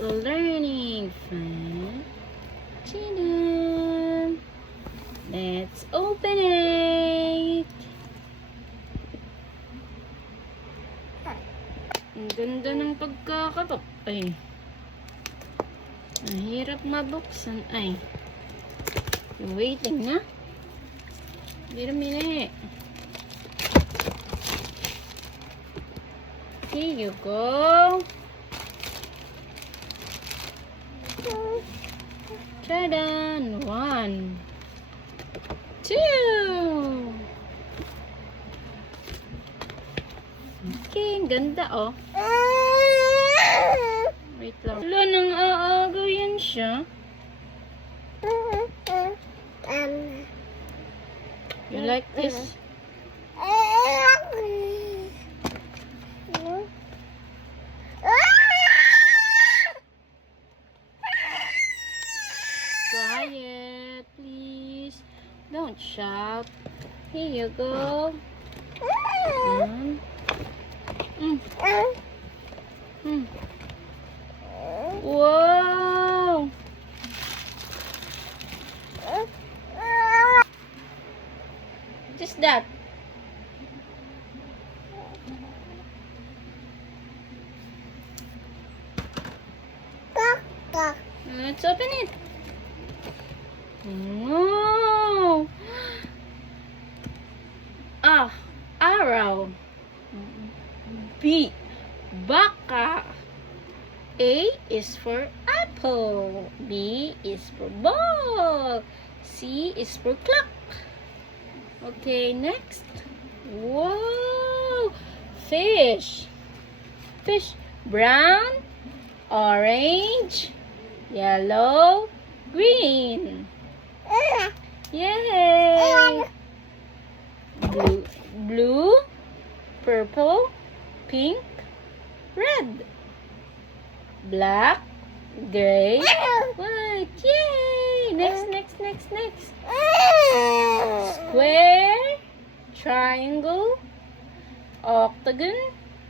learning from Children. Let's open it. Ang ganda ng pagkakatok. Ay. Mahirap mabuksan. Ay. Yung waiting na. Mili. Here you go. Tadaan! 1, 2. Okay, ang ganda oh. Wait lang. Wala nang aagaw yan siya. You like this? Quiet, please. Don't shout. Here you go. Wow. What is that? Let's open it. Wow. Arrow. B. Baka. A is for apple. B is for ball. C is for clock. Okay, next. Wow. Fish. Fish. Brown, orange, yellow, green. Yay! Blue, purple, pink, red, black, gray, white. Yay! Next. Square, triangle, octagon,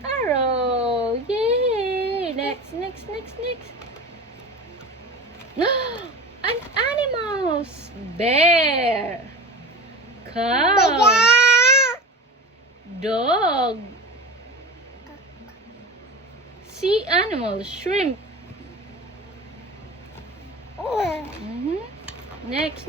arrow. Yay! Next. An animals. Bear, cow, dog, sea animal, shrimp. Next.